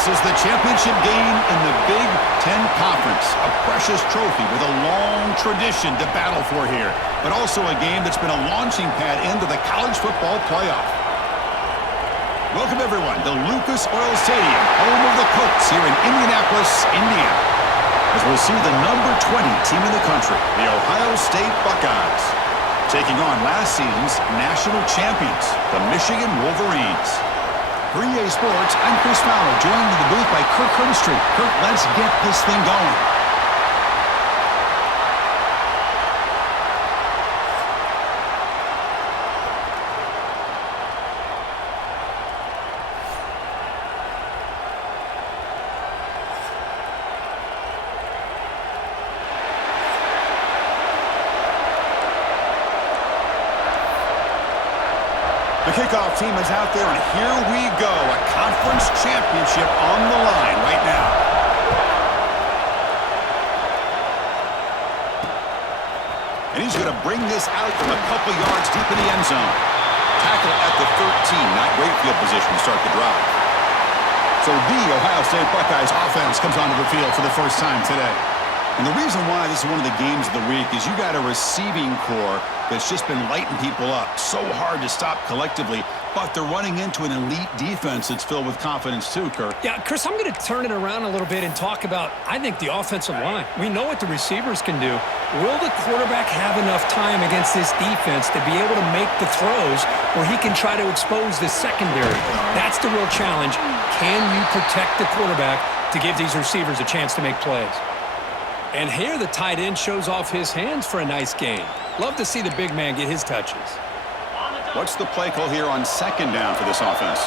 This is the championship game in the Big Ten Conference. A precious trophy with a long tradition to battle for here. But also a game that's been a launching pad into the college football playoff. Welcome, everyone, to Lucas Oil Stadium, home of the Colts here in Indianapolis, Indiana. As we'll see the number 20 team in the country, the Ohio State Buckeyes, taking on last season's national champions, the Michigan Wolverines. For EA Sports, I'm Chris Fowler, joined in the booth by Kirk Herbstreit. Kirk, let's get this thing going. The kickoff team is out there, and here we go. A conference championship on the line right now. And he's going to bring this out from a couple yards deep in the end zone. Tackle at the 13. Not great field position to start the drive. So the Ohio State Buckeyes offense comes onto the field for the first time today. And the reason why this is one of the games of the week is you got a receiving core that's just been lighting people up. So hard to stop collectively, but they're running into an elite defense that's filled with confidence too, Kirk. Yeah, Chris, I'm going to turn it around a little bit and talk about, I think, the offensive line. We know what the receivers can do. Will the quarterback have enough time against this defense to be able to make the throws where he can try to expose the secondary? That's the real challenge. Can you protect the quarterback to give these receivers a chance to make plays? And here the tight end shows off his hands for a nice gain. Love to see the big man get his touches. What's the play call here on second down for this offense?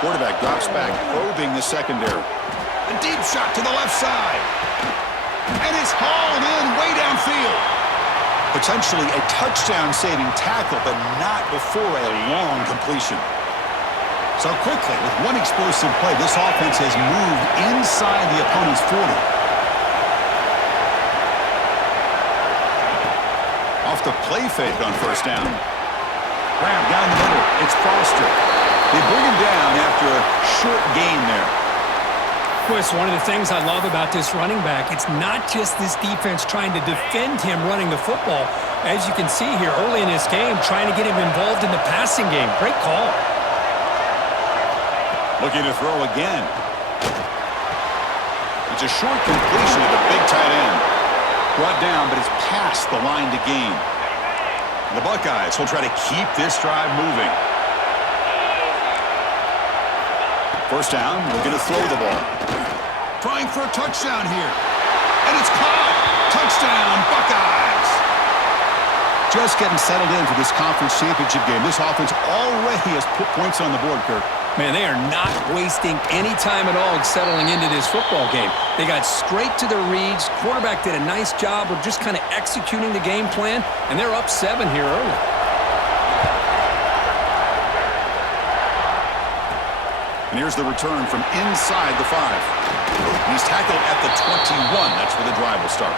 Quarterback drops back, probing the secondary. A deep shot to the left side. And it's hauled in way downfield. Potentially a touchdown-saving tackle, but not before a long completion. So quickly, with one explosive play, this offense has moved inside the opponent's 40. Off the play fake on first down. Grab down the middle. It's Foster. They bring him down after a short gain there. Chris, one of the things I love about this running back, it's not just this defense trying to defend him running the football. As you can see here early in this game, trying to get him involved in the passing game. Great call. Looking to throw again. It's a short completion of the big tight end. Brought down, but it's past the line to gain. The Buckeyes will try to keep this drive moving. First down, looking to throw the ball. Trying for a touchdown here. And it's caught. Touchdown, Buckeyes. Just getting settled in for this conference championship game. This offense already has put points on the board, Kirk. Man, they are not wasting any time at all settling into this football game. They got straight to their reads. Quarterback did a nice job of just kind of executing the game plan, and they're up 7 here early. And here's the return from inside the 5. He's tackled at the 21. That's where the drive will start.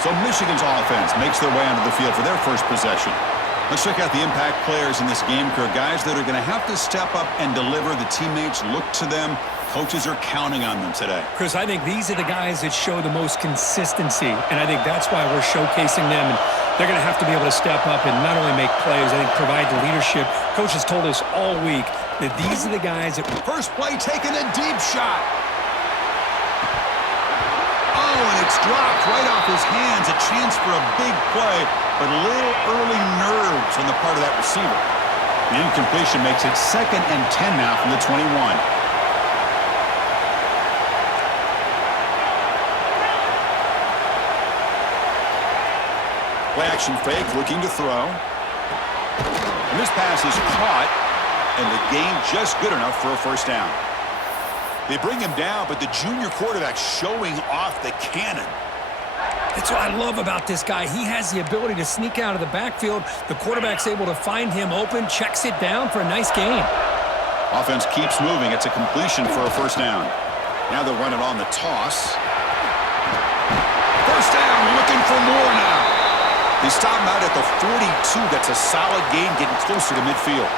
So Michigan's offense makes their way onto the field for their first possession. Let's check out the impact players in this game, Kirk. Guys that are going to have to step up and deliver. The teammates look to them. Coaches are counting on them today. Chris, I think these are the guys that show the most consistency, and I think that's why we're showcasing them. And they're going to have to be able to step up and not only make plays, I think provide the leadership. Coach has told us all week that these are the guys that... First play, taking a deep shot. Oh, and it's dropped right off his hands. A chance for a big play, but a little early nerves on the part of that receiver. The incompletion makes it 2nd and 10 now from the 21. Play action fake, looking to throw. And this pass is caught, and the gain just good enough for a first down. They bring him down, but the junior quarterback showing off the cannon. That's what I love about this guy. He has the ability to sneak out of the backfield. The quarterback's able to find him open, checks it down for a nice gain. Offense keeps moving. It's a completion for a first down. Now they'll run it on the toss. First down, looking for more now. They stop him out at the 42. That's a solid gain, getting closer to midfield.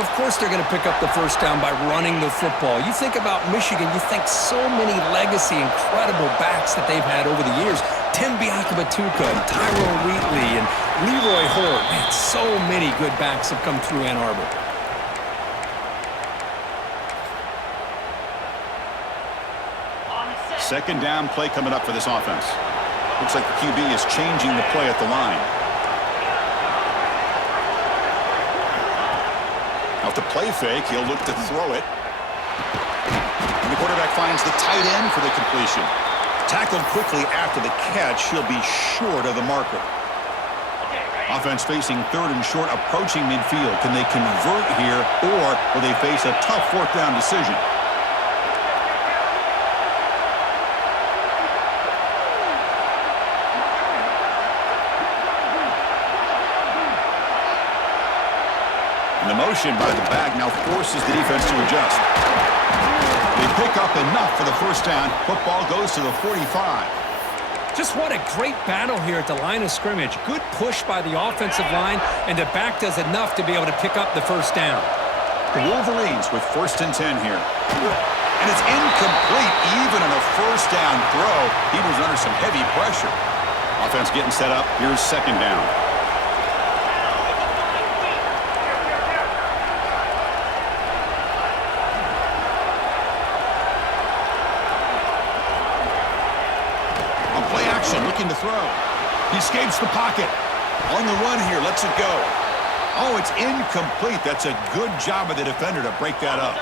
Of course they're going to pick up the first down by running the football. You think about Michigan, you think so many legacy, incredible backs that they've had over the years. Tim Biakabatuka and Tyrone Wheatley and Leroy Horde. Man, so many good backs have come through Ann Arbor. Second down play coming up for this offense. Looks like the QB is changing the play at the line. Out to play fake, he'll look to throw it. And the quarterback finds the tight end for the completion. Tackled quickly after the catch, he'll be short of the marker. Offense facing third and short, approaching midfield. Can they convert here, or will they face a tough fourth down decision? And the motion by the back now forces the defense to adjust. They pick up enough for the first down. Football goes to the 45. Just what a great battle here at the line of scrimmage. Good push by the offensive line, and the back does enough to be able to pick up the first down. The Wolverines with 1st and 10 here. And it's incomplete even on a first down throw. He was under some heavy pressure. Offense getting set up. Here's 2nd down. Looking to throw. He escapes the pocket. On the run here, lets it go. Oh, it's incomplete. That's a good job of the defender to break that up.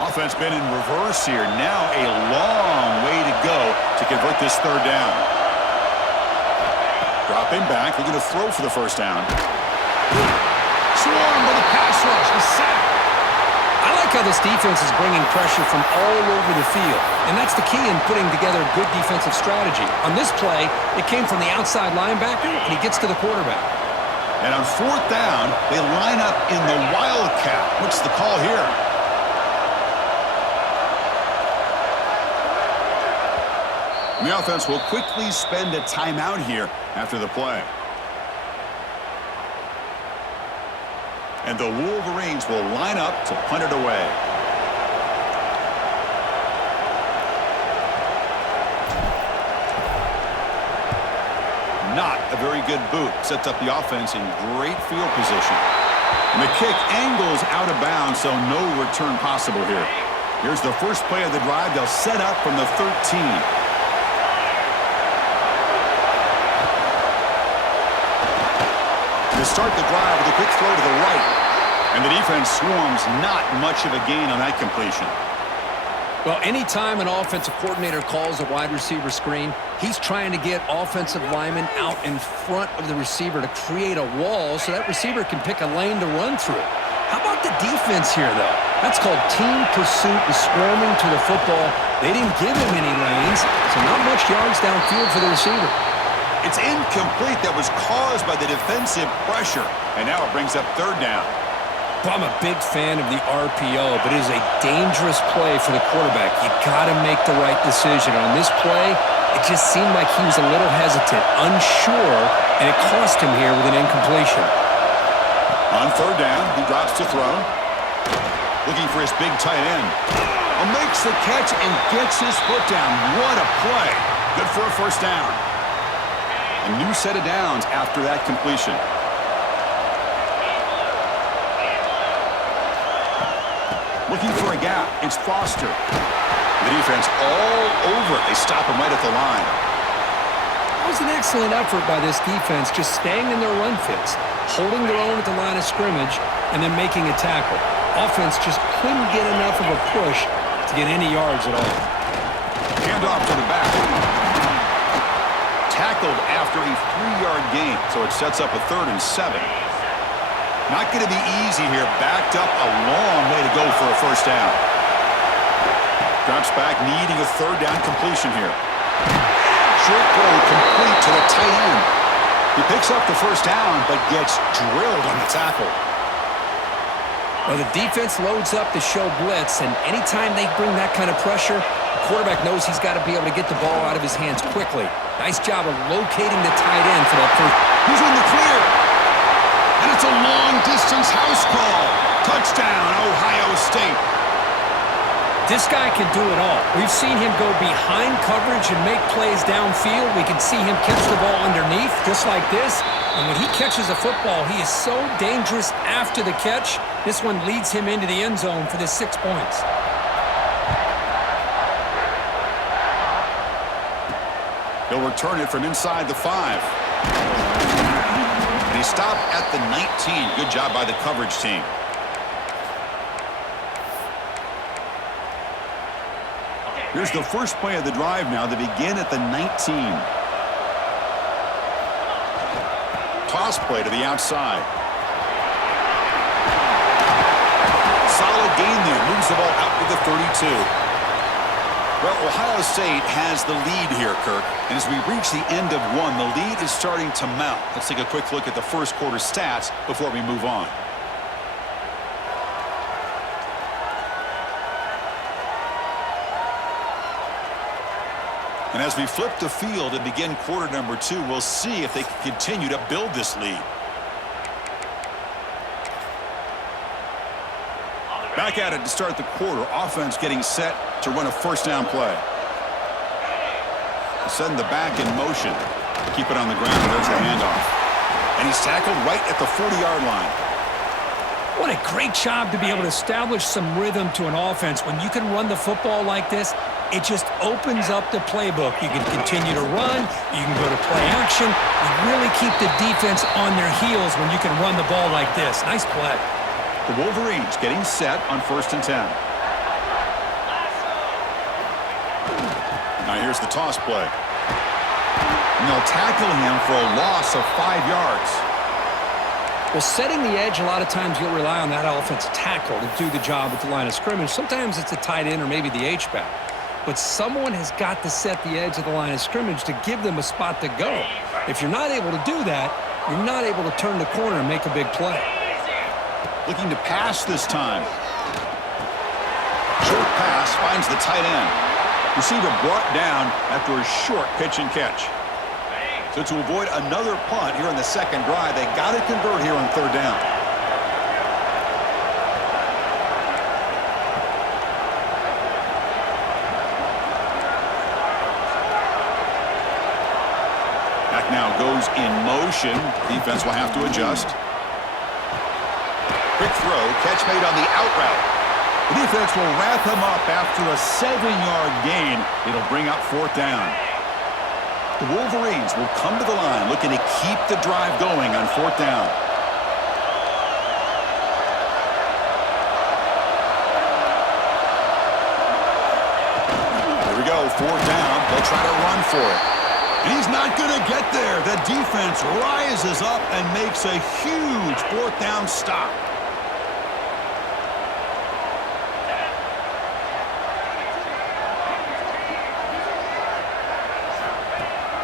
Offense been in reverse here. Now a long way to go to convert this 3rd down. Dropping back, looking to throw for the first down. Swarmed by the pass rush. The sack. I like how this defense is bringing pressure from all over the field, and that's the key in putting together a good defensive strategy. On this play, it came from the outside linebacker, and he gets to the quarterback. And on 4th down, they line up in the Wildcat. What's the call here? And the offense will quickly spend a timeout here after the play. And the Wolverines will line up to punt it away. Not a very good boot. Sets up the offense in great field position. And the kick angles out of bounds, so no return possible here. Here's the first play of the drive. They'll set up from the 13. To start the drive with a quick throw to the right. And the defense swarms, not much of a gain on that completion. Well, anytime an offensive coordinator calls a wide receiver screen, he's trying to get offensive linemen out in front of the receiver to create a wall so that receiver can pick a lane to run through. How about the defense here, though? That's called team pursuit and swarming to the football. They didn't give him any lanes, so not much yards downfield for the receiver. It's incomplete. That was caused by the defensive pressure. And now it brings up 3rd down. Well, I'm a big fan of the RPO, but it is a dangerous play for the quarterback. You got to make the right decision. On this play, it just seemed like he was a little hesitant, unsure, and it cost him here with an incompletion. On 3rd down, he drops to throw. Looking for his big tight end. Makes the catch and gets his foot down. What a play. Good for a first down. A new set of downs after that completion. Looking for a gap. It's Foster. The defense all over it. They stop him right at the line. That was an excellent effort by this defense, just staying in their run fits, holding their own at the line of scrimmage, and then making a tackle. Offense just couldn't get enough of a push to get any yards at all. Hand off to the back. Tackled after a 3-yard gain, so it sets up a 3rd and 7. Not going to be easy here. Backed up a long way to go for a first down. Drops back, needing a 3rd down completion here. Short throw complete to the tight end. He picks up the first down, but gets drilled on the tackle. Well, the defense loads up to show blitz, and anytime they bring that kind of pressure, Quarterback knows he's got to be able to get the ball out of his hands quickly. Nice job of locating the tight end for that first. He's in the clear. And it's a long-distance house call. Touchdown, Ohio State. This guy can do it all. We've seen him go behind coverage and make plays downfield. We can see him catch the ball underneath, just like this. And when he catches a football, he is so dangerous after the catch. This one leads him into the end zone for the 6 points. He'll return it from inside the 5. And he stopped at the 19. Good job by the coverage team. Here's the first play of the drive now. They begin at the 19. Toss play to the outside. Solid gain there. Moves the ball out to the 32. Well, Ohio State has the lead here, Kirk. And as we reach the end of one, the lead is starting to mount. Let's take a quick look at the first quarter stats before we move on. And as we flip the field and begin quarter number 2, we'll see if they can continue to build this lead. Back at it to start the quarter. Offense getting set to run a first down play. Send the back in motion. Keep it on the ground. There's the handoff. And he's tackled right at the 40-yard line. What a great job to be able to establish some rhythm to an offense. When you can run the football like this, it just opens up the playbook. You can continue to run. You can go to play action. You really keep the defense on their heels when you can run the ball like this. Nice play. The Wolverines getting set on 1st and 10. Now here's the toss play. And they'll tackle him for a loss of 5 yards. Well, setting the edge, a lot of times you'll rely on that offensive tackle to do the job at the line of scrimmage. Sometimes it's a tight end or maybe the H-back. But someone has got to set the edge of the line of scrimmage to give them a spot to go. If you're not able to do that, you're not able to turn the corner and make a big play. Looking to pass this time. Short pass finds the tight end. Receiver brought down after a short pitch and catch. So to avoid another punt here in the second drive, they got to convert here on 3rd down. Back now goes in motion. Defense will have to adjust. Quick throw, catch made on the out route. The defense will wrap him up after a 7-yard gain. It'll bring up 4th down. The Wolverines will come to the line looking to keep the drive going on 4th down. Here we go, 4th down. They'll try to run for it. And he's not going to get there. The defense rises up and makes a huge 4th down stop.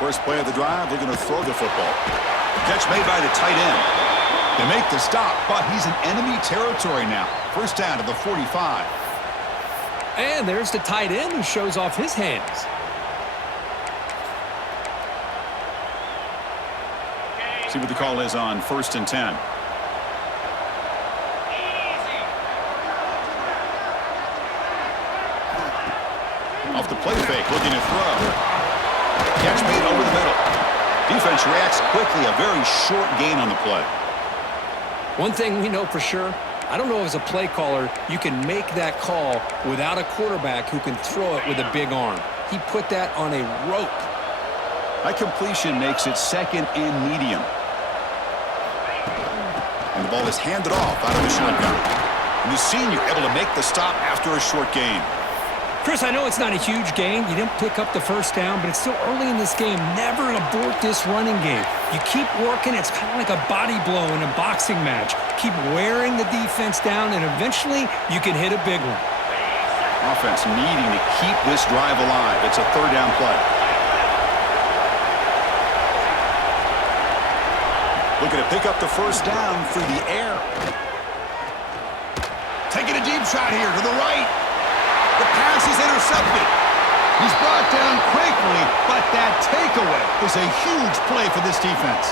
First play of the drive, looking to throw the football. Catch made by the tight end. They make the stop, but he's in enemy territory now. First down to the 45. And there's the tight end who shows off his hands. See what the call is on 1st and 10. Off the play fake, looking to throw. Catch made over the middle. Defense reacts quickly. A very short gain on the play. One thing we know for sure, I don't know as a play caller, you can make that call without a quarterback who can throw it with a big arm. He put that on a rope. That completion makes it 2nd and medium. And the ball is handed off out of the shotgun. And the senior able to make the stop after a short gain. Chris, I know it's not a huge gain. You didn't pick up the first down, but it's still early in this game. Never abort this running game. You keep working. It's kind of like a body blow in a boxing match. Keep wearing the defense down, and eventually you can hit a big one. Offense needing to keep this drive alive. It's a 3rd down play. Looking to pick up the first down through the air. Taking a deep shot here to the right. The pass is intercepted. He's brought down quickly, but that takeaway is a huge play for this defense.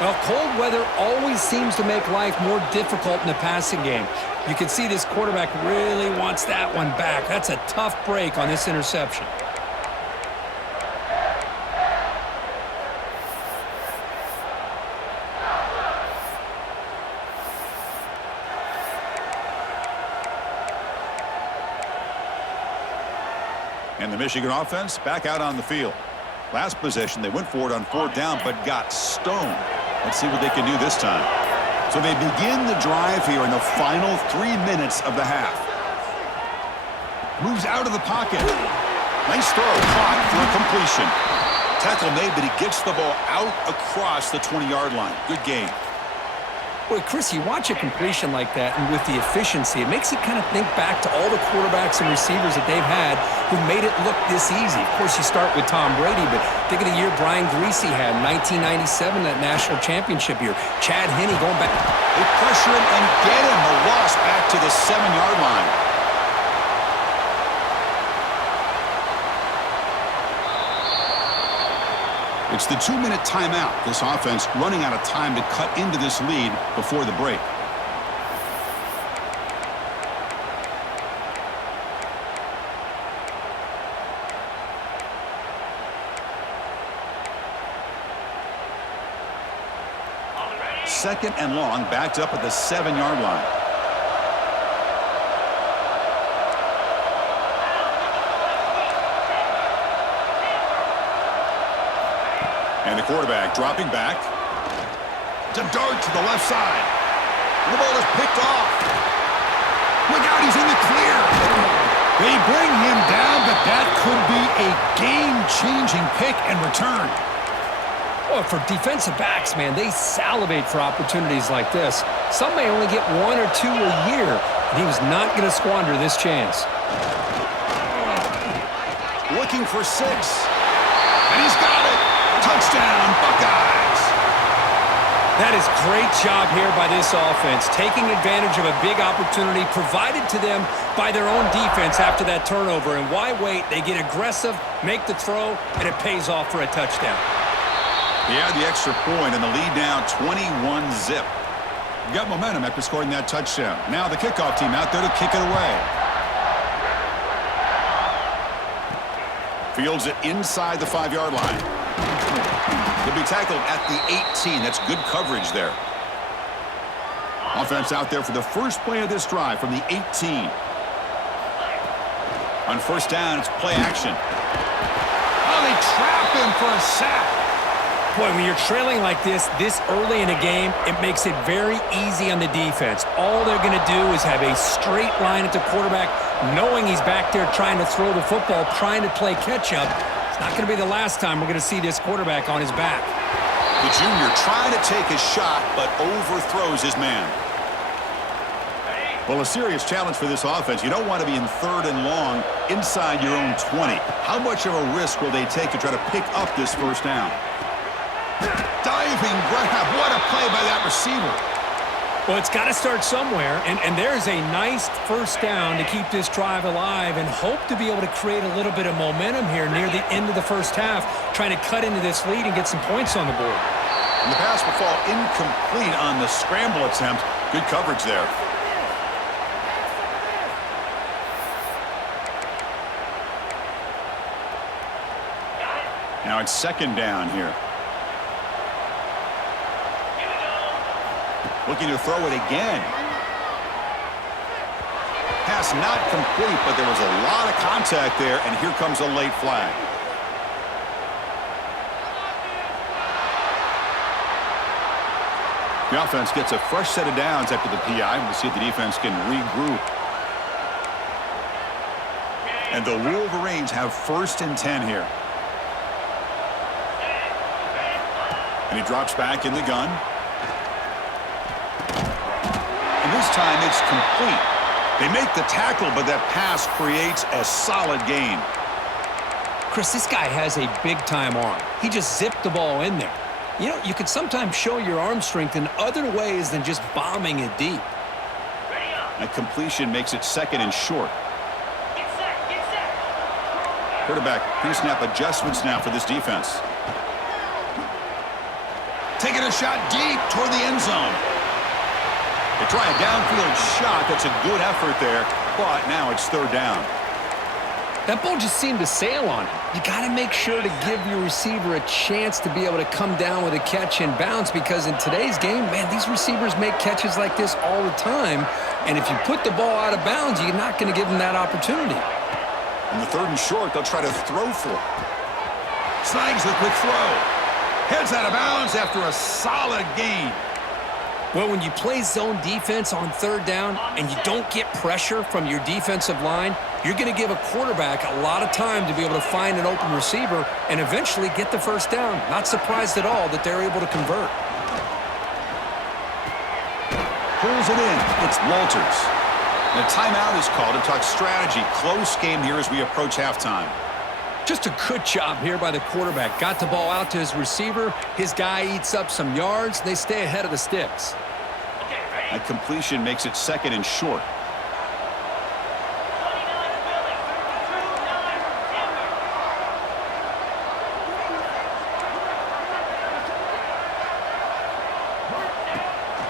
Well, cold weather always seems to make life more difficult in the passing game. You can see this quarterback really wants that one back. That's a tough break on this interception. And the Michigan offense back out on the field. Last possession, they went for it on 4th down, but got stoned. Let's see what they can do this time. So they begin the drive here in the final 3 minutes of the half. Moves out of the pocket. Nice throw, caught for a completion. Tackle made, but he gets the ball out across the 20-yard line. Good game. Boy, Chris, you watch a completion like that, and with the efficiency, it makes you kind of think back to all the quarterbacks and receivers that they've had who made it look this easy. Of course, you start with Tom Brady, but think of the year Brian Griese had in 1997, that national championship year. Chad Henne going back. They pressure him and get him. A loss back to the 7-yard line. It's the 2-minute timeout. This offense running out of time to cut into this lead before the break. Second and long, backed up at the 7-yard line. And the quarterback dropping back. It's a dart to the left side. And the ball is picked off. Look out, he's in the clear. They bring him down, but that could be a game-changing pick and return. Well, for defensive backs, man, they salivate for opportunities like this. Some may only get 1 or 2 a year, and he was not going to squander this chance. Looking for 6. And he's got it. Touchdown, Buckeyes. That is great job here by this offense, taking advantage of a big opportunity provided to them by their own defense after that turnover. And why wait? They get aggressive, make the throw, and it pays off for a touchdown. He had the extra point and the lead down 21-zip. Got momentum after scoring that touchdown. Now the kickoff team out there to kick it away. Fields it inside the 5-yard line. He'll be tackled at the 18. That's good coverage there. Offense out there for the first play of this drive from the 18. On 1st down, it's play action. Oh, they trap him for a sack. Boy, when you're trailing like this early in a game, it makes it very easy on the defense. All they're going to do is have a straight line at the quarterback, knowing he's back there trying to throw the football, trying to play catch-up. It's not going to be the last time we're going to see this quarterback on his back. The junior trying to take a shot, but overthrows his man. Well, a serious challenge for this offense. You don't want to be in 3rd and long inside your own 20. How much of a risk will they take to try to pick up this 1st down? Diving grab. What a play by that receiver. Well, it's got to start somewhere, and there's a nice 1st down to keep this drive alive and hope to be able to create a little bit of momentum here near the end of the 1st half, trying to cut into this lead and get some points on the board. And the pass will fall incomplete on the scramble attempt. Good coverage there. Now it's 2nd down here. Looking to throw it again. Pass not complete, but there was a lot of contact there, and here comes a late flag. The offense gets a fresh set of downs after the PI. We'll see if the defense can regroup. And the Wolverines have 1st and 10 here. And he drops back in the gun. And this time it's complete. They make the tackle, but that pass creates a solid gain. Chris, this guy has a big-time arm. He just zipped the ball in there. You know, you can sometimes show your arm strength in other ways than just bombing it deep. That completion makes it 2nd and short. Quarterback pre-snap adjustments now for this defense. Taking a shot deep toward the end zone. They try a downfield shot. That's a good effort there, but now it's third down. That ball just seemed to sail on it. You got to make sure to give your receiver a chance to be able to come down with a catch and bounce, because in today's game, man, these receivers make catches like this all the time, and if you put the ball out of bounds, you're not going to give them that opportunity. On the third and short, they'll try to throw for it. Snags the quick throw. Heads out of bounds after a solid gain. Well, when you play zone defense on third down and you don't get pressure from your defensive line, you're going to give a quarterback a lot of time to be able to find an open receiver and eventually get the first down. Not surprised at all that they're able to convert. Pulls it in. It's Walters. And a timeout is called to talk strategy. Close game here as we approach halftime. Just a good job here by the quarterback. Got the ball out to his receiver. His guy eats up some yards. They stay ahead of the sticks. That completion makes it second and short.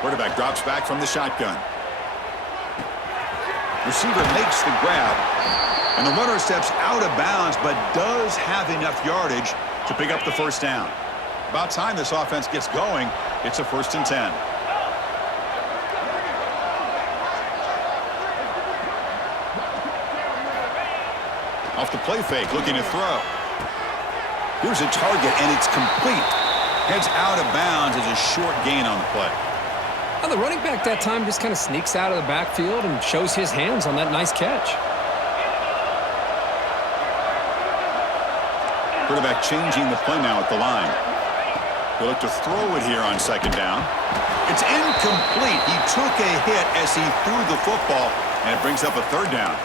Quarterback drops back from the shotgun. Receiver makes the grab. And the runner steps out of bounds, but does have enough yardage to pick up the first down. About time this offense gets going. It's a 1st and 10. Off the play fake, looking to throw. Here's a target, and it's complete. Heads out of bounds as a short gain on the play. Well, the running back that time just kind of sneaks out of the backfield and shows his hands on that nice catch. Quarterback changing the play now at the line. He'll look to throw it here on second down. It's incomplete. He took a hit as he threw the football, and it brings up a third down.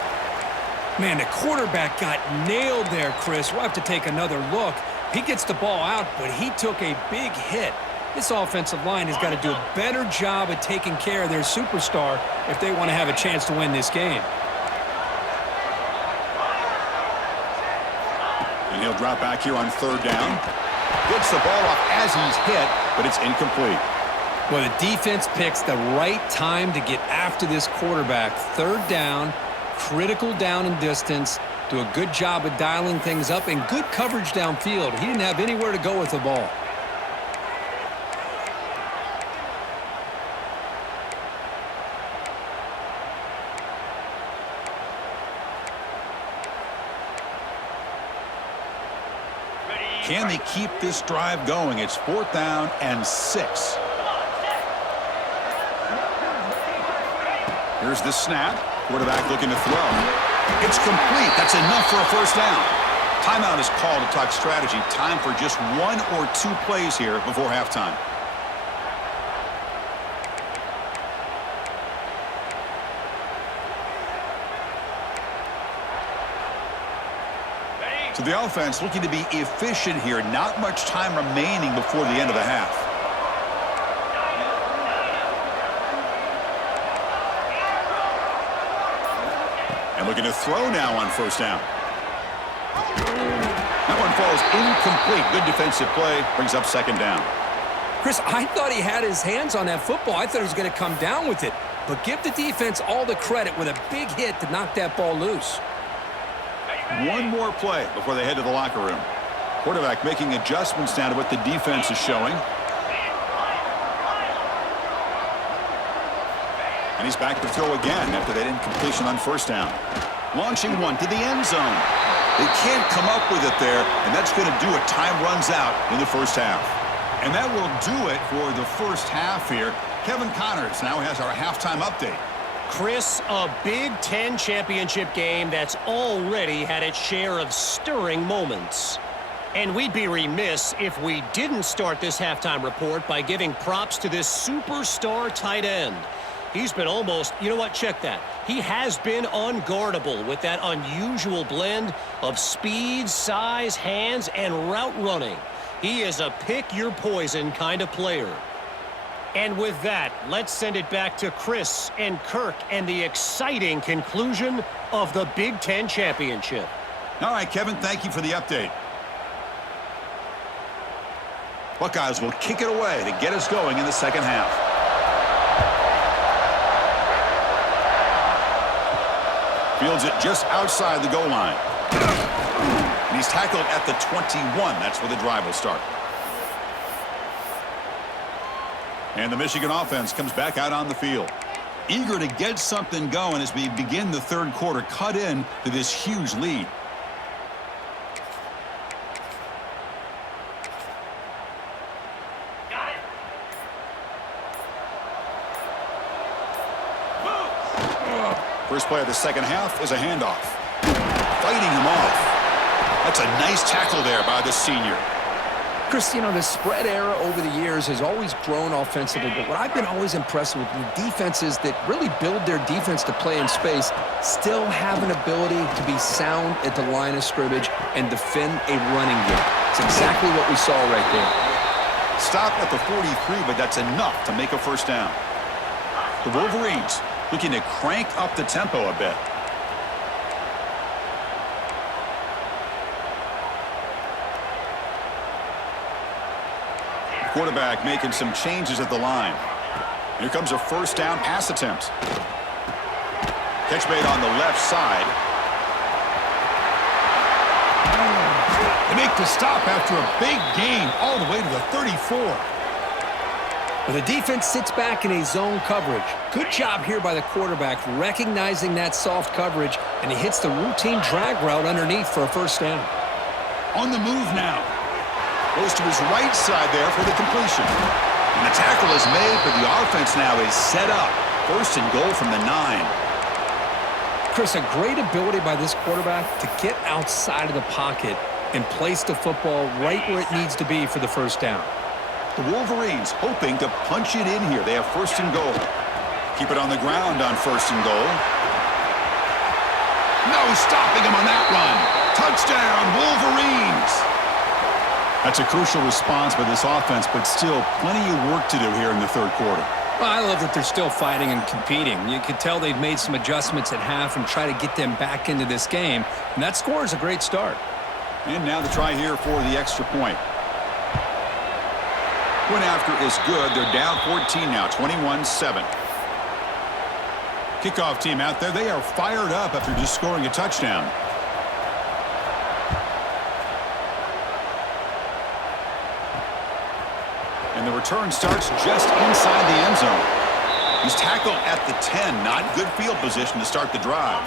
Man, the quarterback got nailed there, Chris. We'll have to take another look. He gets the ball out, but he took a big hit. This offensive line has got to do a better job at taking care of their superstar if they want to have a chance to win this game. And he'll drop back here on third down. Gets the ball off as he's hit, but it's incomplete. Well, the defense picks the right time to get after this quarterback. Third down, critical down and distance. Do a good job of dialing things up and good coverage downfield. He didn't have anywhere to go with the ball. Can they keep this drive going? It's 4th down and 6. Here's the snap. Quarterback looking to throw. It's complete. That's enough for a first down. Timeout is called to talk strategy. Time for just 1 or 2 plays here before halftime. So the offense looking to be efficient here. Not much time remaining before the end of the half. And looking to throw now on first down. That one falls incomplete. Good defensive play. Brings up second down. Chris, I thought he had his hands on that football. I thought he was going to come down with it. But give the defense all the credit with a big hit to knock that ball loose. One more play before they head to the locker room. Quarterback making adjustments now to what the defense is showing. And he's back to throw again after that incompletion on first down. Launching one to the end zone. They can't come up with it there, and that's going to do it. Time runs out in the first half. And that will do it for the first half here. Kevin Connors now has our halftime update. Chris, a Big Ten championship game that's already had its share of stirring moments. And we'd be remiss if we didn't start this halftime report by giving props to this superstar tight end. He's been almost, you know what, check that. He has been unguardable with that unusual blend of speed, size, hands, and route running. He is a pick-your-poison kind of player. And with that, let's send it back to Chris and Kirk and the exciting conclusion of the Big Ten Championship. All right, Kevin, thank you for the update. Buckeyes will kick it away to get us going in the second half. Fields it just outside the goal line. And he's tackled at the 21. That's where the drive will start. And the Michigan offense comes back out on the field. Eager to get something going as we begin the third quarter, cut in to this huge lead. First play of the second half is a handoff. Fighting him off. That's a nice tackle there by the senior. Chris, you know, the spread era over the years has always grown offensively, but what I've been always impressed with the defenses that really build their defense to play in space still have an ability to be sound at the line of scrimmage and defend a running game. It's exactly what we saw right there. Stop at the 43, but that's enough to make a first down. The Wolverines looking to crank up the tempo a bit. The quarterback making some changes at the line. Here comes a first down pass attempt. Catch made on the left side. They make the stop after a big gain all the way to the 34. Well, the defense sits back in a zone coverage. Good job here by the quarterback recognizing that soft coverage, and he hits the routine drag route underneath for a first down. On the move now. Goes to his right side there for the completion. And the tackle is made, but the offense now is set up. First and goal from the 9. Chris, a great ability by this quarterback to get outside of the pocket and place the football right where it needs to be for the first down. The Wolverines hoping to punch it in here. They have first and goal. Keep it on the ground on first and goal. No stopping him on that run. Touchdown, Wolverines. That's a crucial response by this offense, but still plenty of work to do here in the third quarter. Well, I love that they're still fighting and competing. You can tell they've made some adjustments at half and try to get them back into this game. And that score is a great start. And now the try here for the extra point. Point after is good. They're down 14 now, 21-7. Kickoff team out there. They are fired up after just scoring a touchdown. And the return starts just inside the end zone. He's tackled at the 10. Not good field position to start the drive.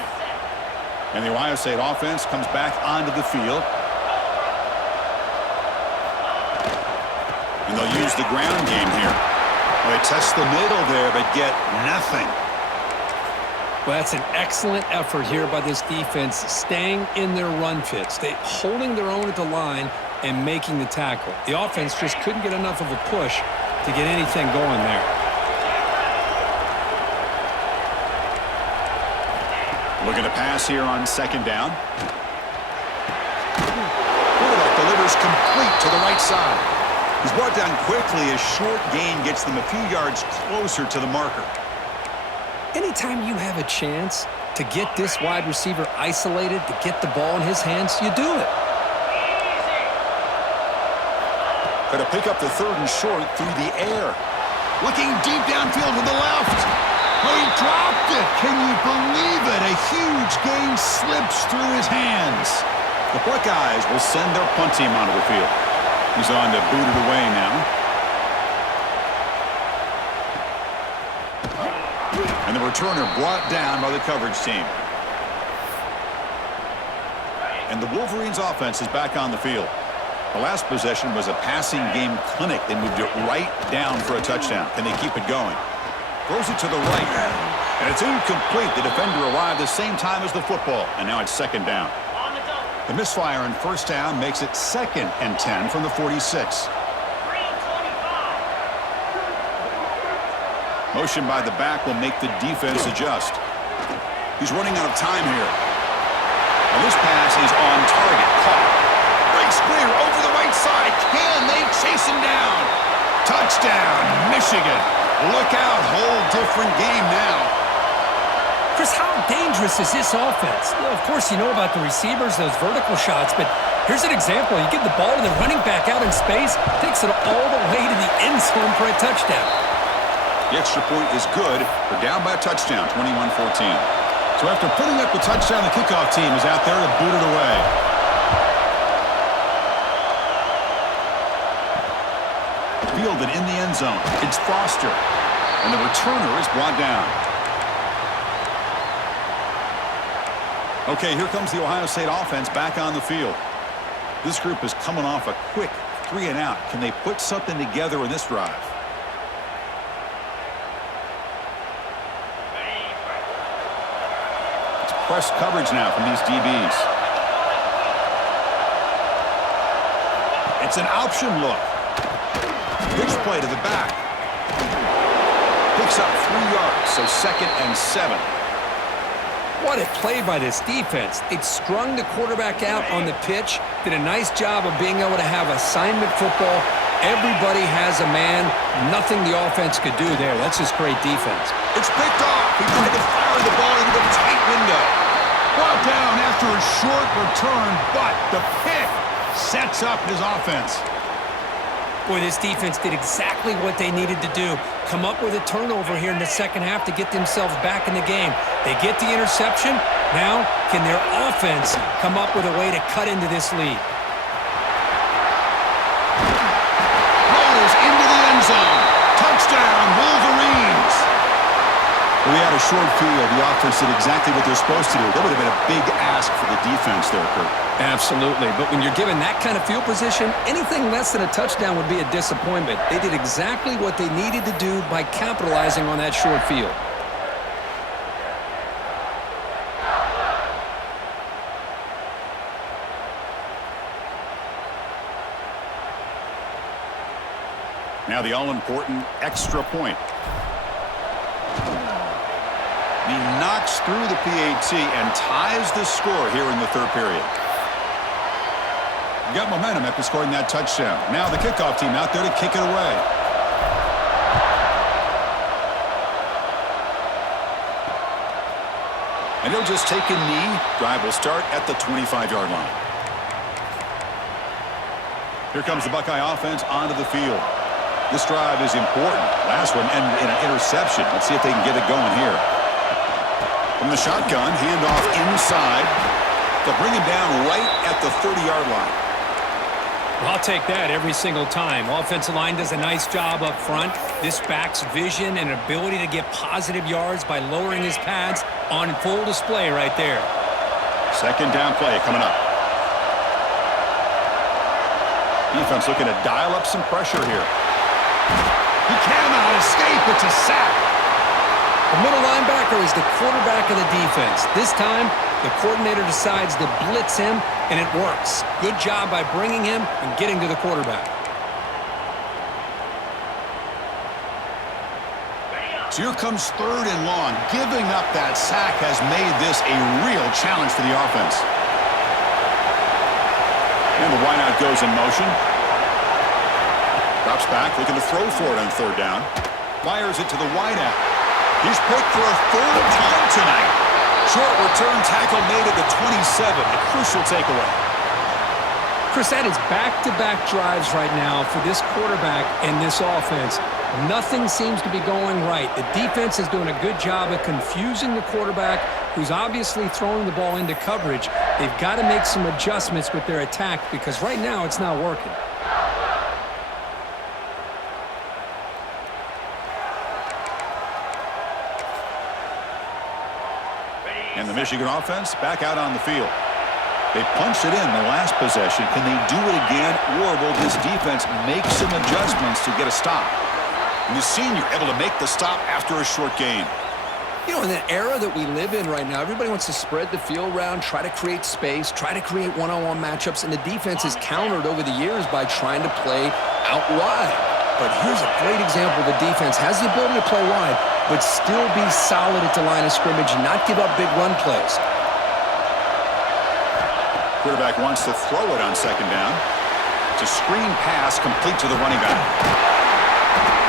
And the Ohio State offense comes back onto the field. And they'll use the ground game here. Well, they test the middle there, but get nothing. Well, that's an excellent effort here by this defense, staying in their run fits. They holding their own at the line and making the tackle. The offense just couldn't get enough of a push to get anything going there. Looking to pass here on second down. Quarterback delivers complete to the right side. He's brought down quickly. A short gain gets them a few yards closer to the marker. Anytime you have a chance to get this wide receiver isolated, to get the ball in his hands, you do it. Got to pick up the third and short through the air. Looking deep downfield with the left. Oh, he dropped it. Can you believe it? A huge gain slips through his hands. The Buckeyes will send their punt team onto the field. He's on to boot it away now. And the returner brought down by the coverage team. And the Wolverines offense is back on the field. The last possession was a passing game clinic. They moved it right down for a touchdown. Can they keep it going? Throws it to the right. And it's incomplete. The defender arrived the same time as the football. And now it's second down. The misfire in first down makes it 2nd and 10 from the 46. Motion by the back will make the defense adjust. He's running out of time here. And this pass is on target. Caught. Breaks clear over the right side. Can they chase him down? Touchdown, Michigan. Look out. Whole different game now. Chris, how dangerous is this offense? Well, of course, you know about the receivers, those vertical shots, but here's an example. You give the ball to the running back out in space, takes it all the way to the end zone for a touchdown. The extra point is good. They're down by a touchdown, 21-14. So after putting up the touchdown, the kickoff team is out there to boot it away. Fielded in the end zone. It's Foster. And the returner is brought down. Okay, here comes the Ohio State offense back on the field. This group is coming off a quick 3-and-out. Can they put something together in this drive? It's press coverage now from these DBs. It's an option look. Pitch play to the back. Picks up 3 yards, so 2nd and 7. What a play by this defense. They strung the quarterback out on the pitch, did a nice job of being able to have assignment football. Everybody has a man. Nothing the offense could do there. That's just great defense. It's picked off. He tried to fire the ball into a tight window. Brought down after a short return, but the pick sets up his offense. Boy, this defense did exactly what they needed to do. Come up with a turnover here in the second half to get themselves back in the game. They get the interception. Now, can their offense come up with a way to cut into this lead? Rolls into the end zone. Touchdown, Wolverines. We had a short field. The offense did exactly what they're supposed to do. That would have been a big ask for the defense there, Kurt. Absolutely. But when you're given that kind of field position, anything less than a touchdown would be a disappointment. They did exactly what they needed to do by capitalizing on that short field. Now the all-important extra point. He knocks through the PAT and ties the score here in the third period. Got momentum after scoring that touchdown. Now the kickoff team out there to kick it away. And he'll just take a knee. Drive will start at the 25-yard line. Here comes the Buckeye offense onto the field. This drive is important. Last one ended in an interception. Let's see if they can get it going here. From the shotgun, handoff inside. They'll bring him down right at the 30-yard line. Well, I'll take that every single time. Offensive line does a nice job up front. This back's vision and ability to get positive yards by lowering his pads on full display right there. Second down play coming up. Defense looking to dial up some pressure here. He cannot escape. It's a sack. The middle linebacker is the quarterback of the defense. This time, the coordinator decides to blitz him, and it works. Good job by bringing him and getting to the quarterback. So here comes 3rd and long. Giving up that sack has made this a real challenge for the offense. And the wideout goes in motion. Drops back, looking to throw for it on 3rd down. Fires it to the wideout. He's picked for a 3rd time tonight. Short return tackle made at the 27. A crucial takeaway. Chris, that is back-to-back drives right now for this quarterback and this offense. Nothing seems to be going right. The defense is doing a good job of confusing the quarterback, who's obviously throwing the ball into coverage. They've got to make some adjustments with their attack because right now it's not working. And the Michigan offense back out on the field. They punched it in the last possession. Can they do it again, or will this defense make some adjustments to get a stop? And the senior able to make the stop after a short gain. You know, in the era that we live in right now, everybody wants to spread the field around, try to create space, try to create one-on-one matchups, and the defense is countered over the years by trying to play out wide. But here's a great example. The defense has the ability to play wide, but still be solid at the line of scrimmage and not give up big run plays. Quarterback wants to throw it on 2nd down. It's a screen pass complete to the running back.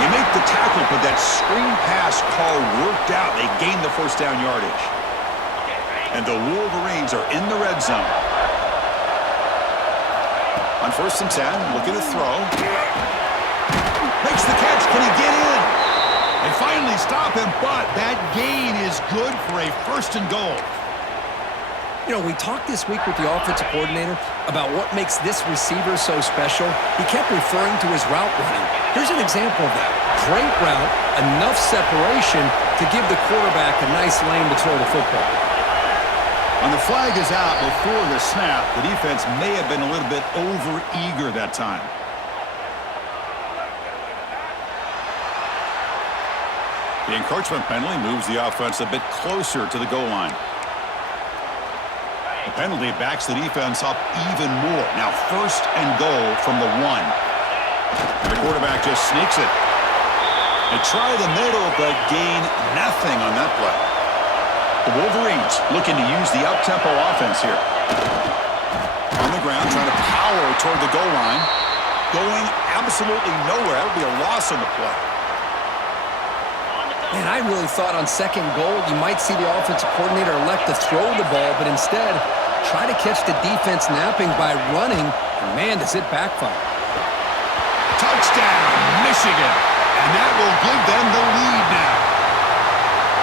They make the tackle, but that screen pass call worked out. They gained the 1st down yardage. And the Wolverines are in the red zone. On 1st and 10, looking to throw. Makes the catch. Can he get in? They finally stop him, but that gain is good for a 1st and goal. You know, we talked this week with the offensive coordinator about what makes this receiver so special. He kept referring to his route running. Here's an example of that. Great route, enough separation to give the quarterback a nice lane to throw the football. And the flag is out before the snap. The defense may have been a little bit over-eager that time. The encroachment penalty moves the offense a bit closer to the goal line. The penalty backs the defense up even more. Now 1st and goal from the 1. And the quarterback just sneaks it. They try the middle, but gain nothing on that play. The Wolverines looking to use the up-tempo offense here. On the ground, trying to power toward the goal line. Going absolutely nowhere. That would be a loss on the play. Man, I really thought on 2nd goal you might see the offensive coordinator elect to throw the ball, but instead try to catch the defense napping by running. And man, does it backfire. Touchdown, Michigan. And that will give them the lead now.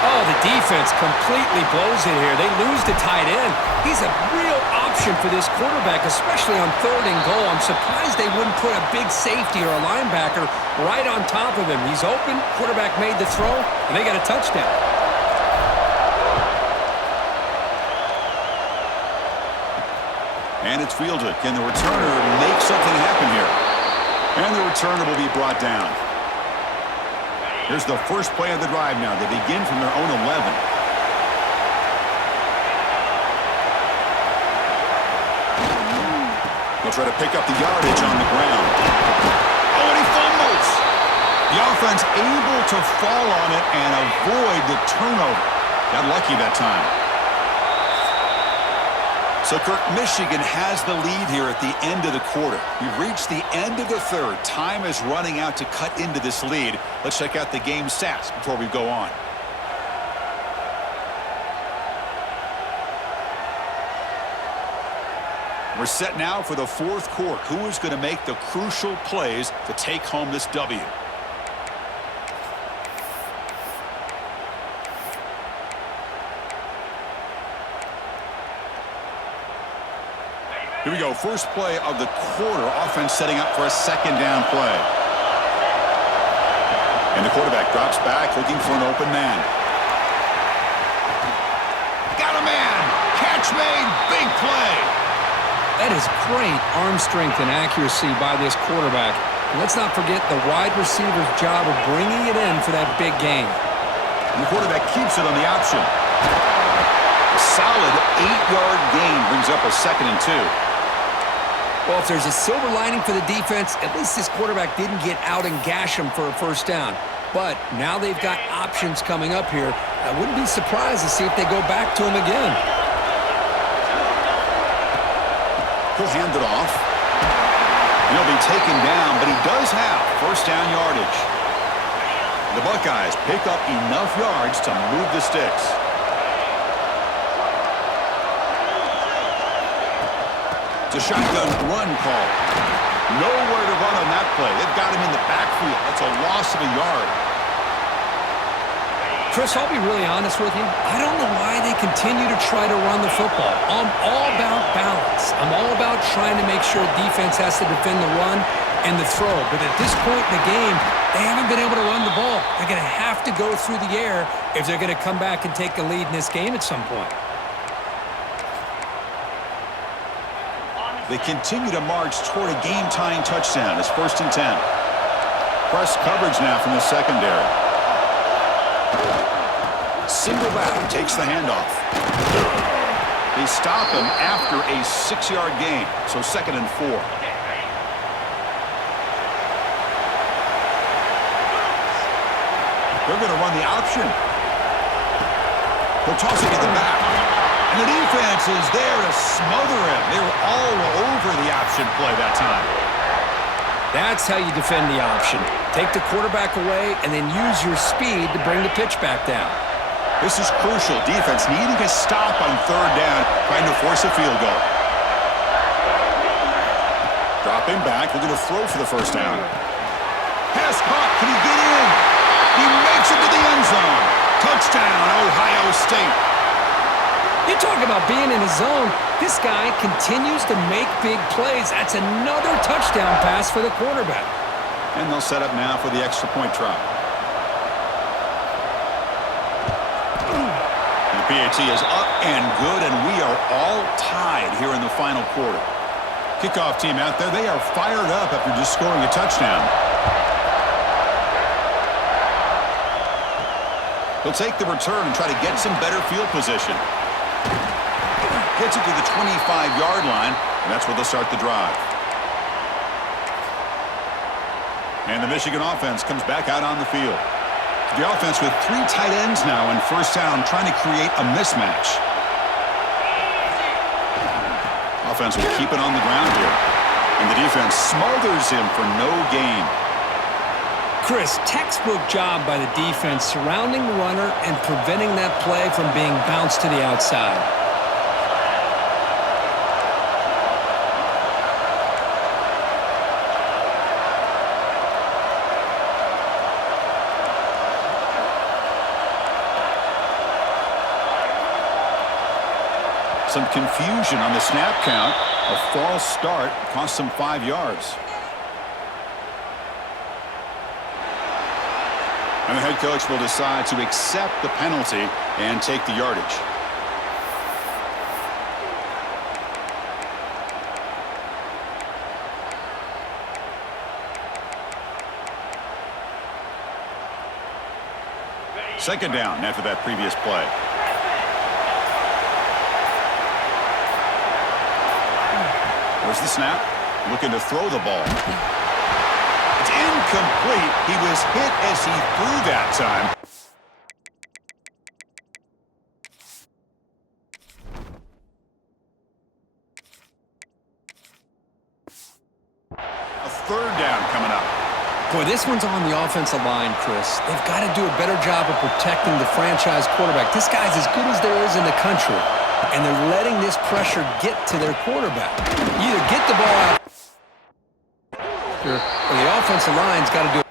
Oh, the defense completely blows it here. They lose the tight end. He's a real option for this quarterback, especially on 3rd and goal. I'm surprised they wouldn't put a big safety or a linebacker right on top of him. He's open, quarterback made the throw, and they got a touchdown. And it's fielded. Can the returner make something happen here? And the returner will be brought down. Here's the first play of the drive now. They begin from their own 11. They'll try to pick up the yardage on the ground. Oh, and he fumbles. The offense able to fall on it and avoid the turnover. Got lucky that time. So, Kirk, Michigan has the lead here at the end of the quarter. We've reached the end of the 3rd. Time is running out to cut into this lead. Let's check out the game stats before we go on. We're set now for the 4th quarter. Who is going to make the crucial plays to take home this W? Here we go. First play of the quarter. Offense setting up for a 2nd down play. And the quarterback drops back looking for an open man. Got a man. Catch made. Big play. That is great arm strength and accuracy by this quarterback. And let's not forget the wide receiver's job of bringing it in for that big gain. And the quarterback keeps it on the option. A solid 8-yard gain brings up a 2nd and 2. Well, if there's a silver lining for the defense, at least this quarterback didn't get out and gash him for a 1st down. But now they've got options coming up here. I wouldn't be surprised to see if they go back to him again. He'll hand it off. And he'll be taken down, but he does have 1st down yardage. The Buckeyes pick up enough yards to move the sticks. It's a shotgun run call. Nowhere to run on that play. They've got him in the backfield. That's a loss of a yard. Chris, I'll be really honest with you. I don't know why they continue to try to run the football. I'm all about balance. I'm all about trying to make sure defense has to defend the run and the throw. But at this point in the game, they haven't been able to run the ball. They're going to have to go through the air if they're going to come back and take the lead in this game at some point. They continue to march toward a game-tying touchdown. It's 1st and 10. Press coverage now from the secondary. Single back takes the handoff. They stop him after a 6-yard gain, so 2nd and 4. They're going to run the option. They're tossing it in the back. And the defense is there to smother him. They were all over the option play that time. That's how you defend the option. Take the quarterback away and then use your speed to bring the pitch back down. This is crucial. Defense needing a stop on third down, trying to force a field goal. Dropping back, looking to throw for the first down. Pass caught. Can he get in? He makes it to the end zone. Touchdown, Ohio State. You talk about being in his zone. This guy continues to make big plays. That's another touchdown pass for the quarterback. And they'll set up now for the extra point try. The PAT is up and good, and we are all tied here in the final quarter. Kickoff team out there, they are fired up after just scoring a touchdown. He'll take the return and try to get some better field position. Gets it to the 25-yard line, and that's where they'll start the drive. And the Michigan offense comes back out on the field. The offense with 3 tight ends now in first down, trying to create a mismatch. Offense will keep it on the ground here. And the defense smothers him for no gain. Chris, textbook job by the defense surrounding the runner and preventing that play from being bounced to the outside. Some confusion on the snap count. A false start cost them 5 yards. And the head coach will decide to accept the penalty and take the yardage. Second down after that previous play. There's the snap. Looking to throw the ball. It's incomplete. He was hit as he threw that time. A third down coming up. Boy, this one's on the offensive line, Chris. They've got to do a better job of protecting the franchise quarterback. This guy's as good as there is in the country, and they're letting this pressure get to their quarterback. Either get the ball out, or the offensive line's got to do it.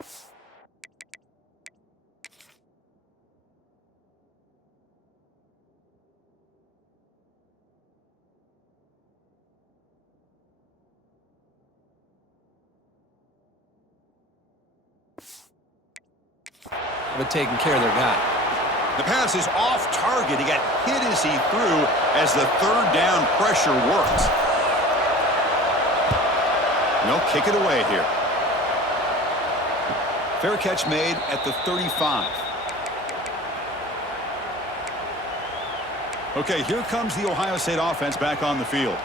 But taking care of their guy. The pass is off target. He got hit as he threw as the third down pressure worked. And they'll kick it away here. Fair catch made at the 35. Okay, here comes the Ohio State offense back on the field.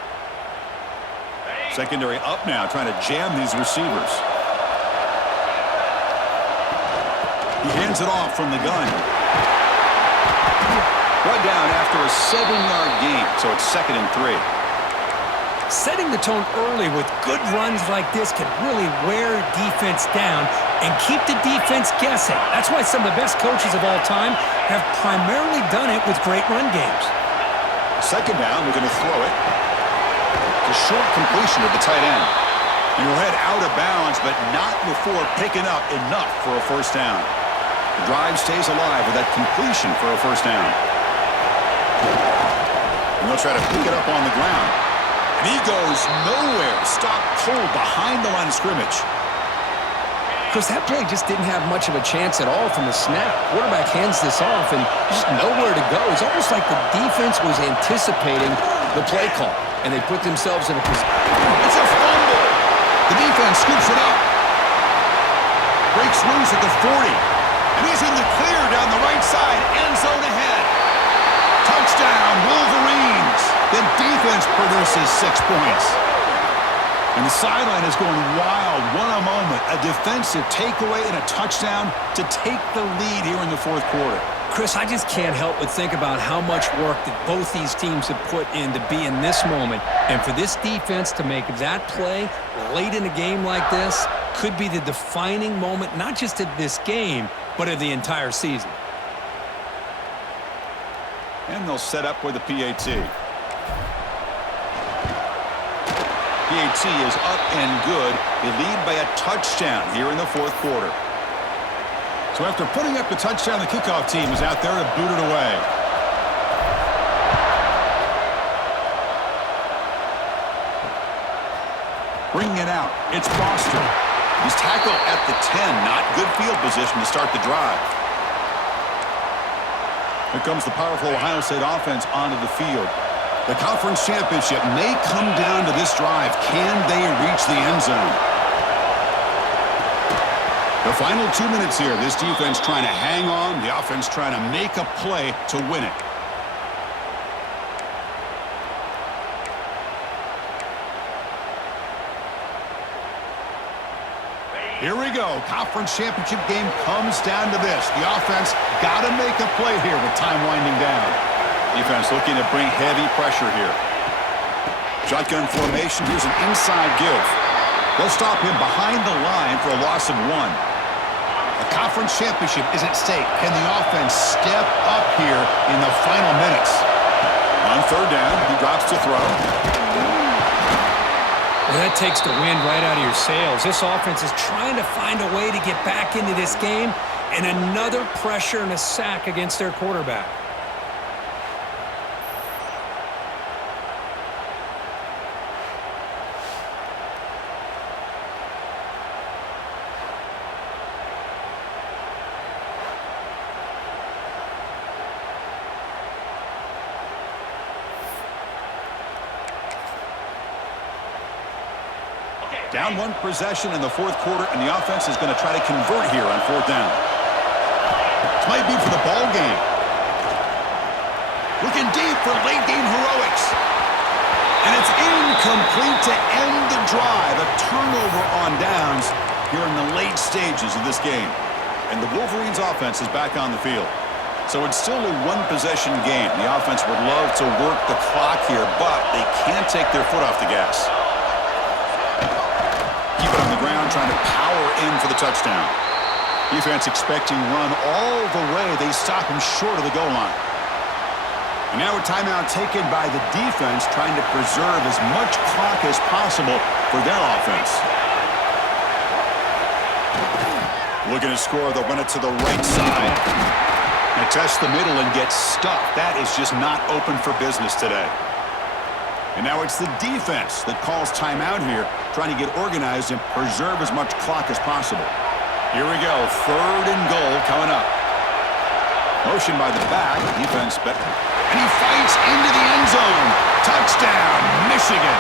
Secondary up now, trying to jam these receivers. He hands it off from the gun. Brought down after a 7-yard gain, so it's 2nd and 3. Setting the tone early with good runs like this can really wear defense down and keep the defense guessing. That's why some of the best coaches of all time have primarily done it with great run games. Second down, we're going to throw it. A short completion of the tight end. And he'll head out of bounds, but not before picking up enough for a first down. The drive stays alive with that completion for a first down. And they'll try to pick it up on the ground. And he goes nowhere. Stopped cold behind the line of scrimmage. Chris, that play just didn't have much of a chance at all from the snap. Quarterback hands this off and just nowhere to go. It's almost like the defense was anticipating the play call, and they put themselves in a position. It's a fumble. The defense scoops it up. Breaks loose at the 40. And he's in the clear down the right side. End zone ahead. Touchdown, Wolverines. The defense produces 6 points. And the sideline is going wild. What a moment. A defensive takeaway and a touchdown to take the lead here in the fourth quarter. Chris, I just can't help but think about how much work that both these teams have put in to be in this moment. And for this defense to make that play late in a game like this could be the defining moment, not just of this game, but of the entire season. And they'll set up with a PAT. PAT is up and good. They lead by a touchdown here in the fourth quarter. So after putting up the touchdown, the kickoff team is out there to boot it away. Bringing it out, it's Foster. He's tackled at the 10. Not good field position to start the drive. Here comes the powerful Ohio State offense onto the field. The conference championship may come down to this drive. Can they reach the end zone? The final 2 minutes here. This defense trying to hang on. The offense trying to make a play to win it. Here we go. Conference championship game comes down to this. The offense got to make a play here with time winding down. Defense looking to bring heavy pressure here. Shotgun formation. Here's an inside give. They'll stop him behind the line for a loss of 1. The conference championship is at stake. Can the offense step up here in the final minutes? On third down, he drops to throw. Well, that takes the wind right out of your sails. This offense is trying to find a way to get back into this game, and another pressure and a sack against their quarterback. Down 1 possession in the fourth quarter, and the offense is going to try to convert here on fourth down. This might be for the ball game. Looking deep for late game heroics. And it's incomplete to end the drive. A turnover on downs here in the late stages of this game. And the Wolverines offense is back on the field. So it's still a 1-possession game. The offense would love to work the clock here, but they can't take their foot off the gas. Keep it on the ground, trying to power in for the touchdown. Defense expecting run all the way. They stop him short of the goal line. And now a timeout taken by the defense, trying to preserve as much clock as possible for their offense. Looking to score, they'll run it to the right side. And test the middle and get stuffed. That is just not open for business today. And now it's the defense that calls timeout here, trying to get organized and preserve as much clock as possible. Here we go, third and goal coming up. Motion by the back, defense, and he fights into the end zone. Touchdown, Michigan.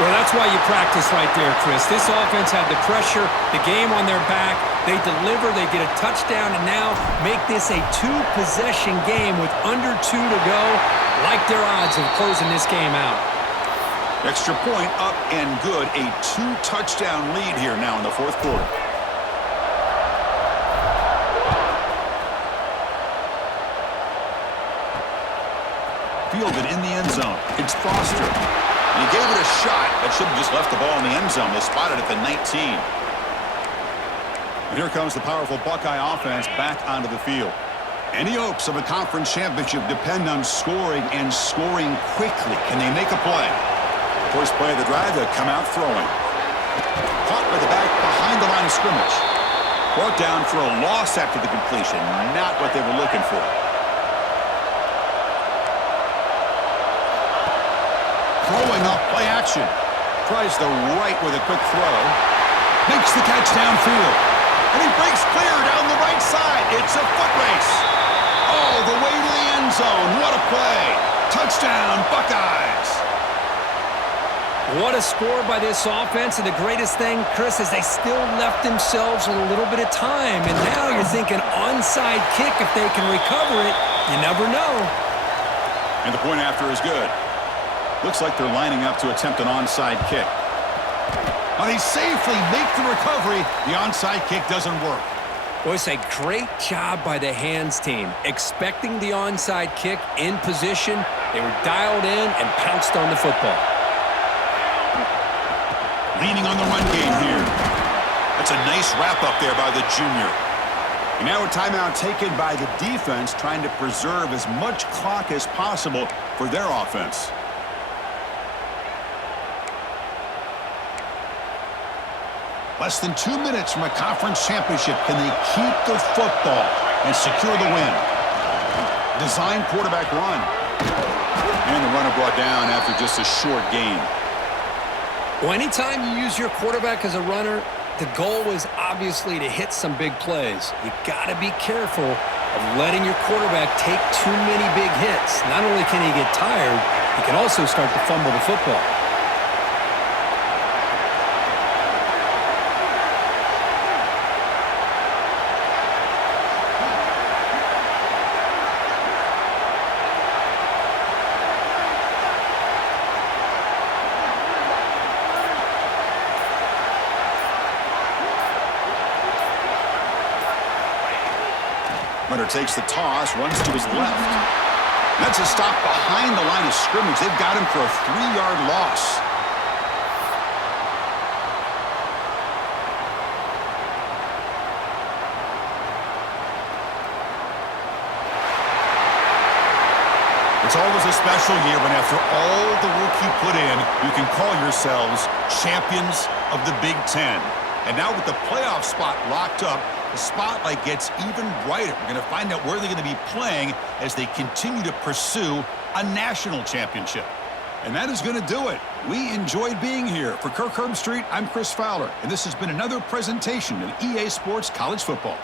Well, that's why you practice right there, Chris. This offense had the pressure, the game on their back. They deliver, they get a touchdown, and now make this a 2-possession game with under 2 to go. Like their odds of closing this game out. Extra point up and good. A 2-touchdown lead here now in the fourth quarter. Fielded in the end zone. It's Foster. And he gave it a shot. That should have just left the ball in the end zone. They spotted it at the 19. And here comes the powerful Buckeye offense back onto the field. Any hopes of a conference championship depend on scoring and scoring quickly. Can they make a play? First play of the drive, they'll come out throwing. Caught by the back behind the line of scrimmage. Brought down for a loss after the completion. Not what they were looking for. Throwing up play action. Tries the right with a quick throw. Makes the catch downfield. And he breaks clear down the right side. It's a foot race. All the way to the end zone. What a play. Touchdown, Buckeyes. What a score by this offense. And the greatest thing, Chris, is they still left themselves a little bit of time. And now you're thinking onside kick. If they can recover it, you never know. And the point after is good. Looks like they're lining up to attempt an onside kick. Now they safely make the recovery. The onside kick doesn't work. Well, it's a great job by the hands team. Expecting the onside kick in position. They were dialed in and pounced on the football. Leaning on the run game here. That's a nice wrap up there by the junior. And now a timeout taken by the defense, trying to preserve as much clock as possible for their offense. Less than 2 minutes from a conference championship. Can they keep the football and secure the win? Design quarterback run. And the runner brought down after just a short gain. Well, anytime you use your quarterback as a runner, the goal is obviously to hit some big plays. You got to be careful of letting your quarterback take too many big hits. Not only can he get tired, he can also start to fumble the football. Runner takes the toss, runs to his left. That's a stop behind the line of scrimmage. They've got him for a 3-yard loss. It's always a special year when after all the work you put in, you can call yourselves champions of the Big Ten. And now with the playoff spot locked up, the spotlight gets even brighter. We're going to find out where they're going to be playing as they continue to pursue a national championship. And that is going to do it. We enjoyed being here. For Kirk Herbstreit, I'm Chris Fowler, and this has been another presentation of EA Sports College Football.